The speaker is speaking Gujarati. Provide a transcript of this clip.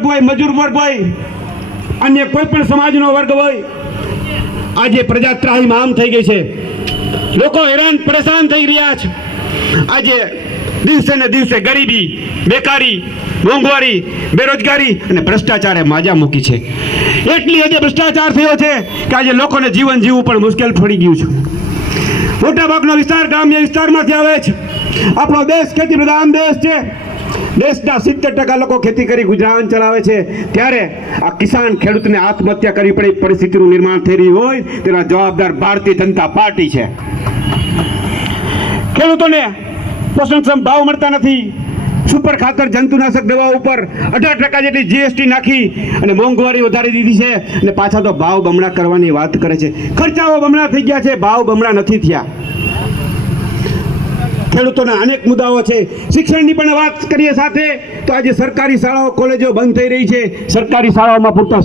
વર્ગ હોય, મજૂર વર્ગ હોય, અન્ય કોઈ પણ સમાજનો વર્ગ હોય, આજે પ્રજાત્રાહીમાં આમ થઈ ગઈ છે. લોકો હેરાન, પરેશાન થઈ રહ્યા છે. આજે દિવસે ને દિવસે ગરીબી, બેકારી, મોંઘવારી, બેરોજગારી અને ભ્રષ્ટાચારે માજા મૂકી છે. એટલી આજે ભ્રષ્ટાચાર થયો છે કે આજે લોકોને જીવન જીવવું પણ મુશ્કેલ પડી ગયું છે. મોટાભાગનો વિસ્તાર ગ્રામ્ય વિસ્તારમાંથી આવે છે. આપણો દેશ ખેતી પ્રધાન દેશ છે. દેશના સિત્તેર ટકા લોકો ખેતી કરી ગુજરાન ચલાવે છે. ત્યારે આ કિસાન ખેડૂતને આત્મહત્યા કરવી પડે પરિસ્થિતિનું નિર્માણ થઈ રહ્યું હોય, તેના જવાબદાર ભારતીય જનતા પાર્ટી છે. ખેડૂતોને પોષણક્ષમ ભાવ મળતા નથી. સુપર ખાતર જંતુનાશક દવા ઉપર અઢાર ટકા જેટલી જીએસટી નાખી અને મોંઘવારી વધારી દીધી છે અને પાછા તો ભાવ બમણા કરવાની વાત કરે છે. ખર્ચાઓ બમણા થઈ ગયા છે, ભાવ બમણા નથી થયા. ખેડૂતોના અનેક મુદ્દાઓ છે. શિક્ષણની પણ વાત કરીએ સાથે, તો આજે સરકારી શાળાઓ, કોલેજો બંધ થઈ રહી છે. સરકારી શાળાઓમાં પૂરતા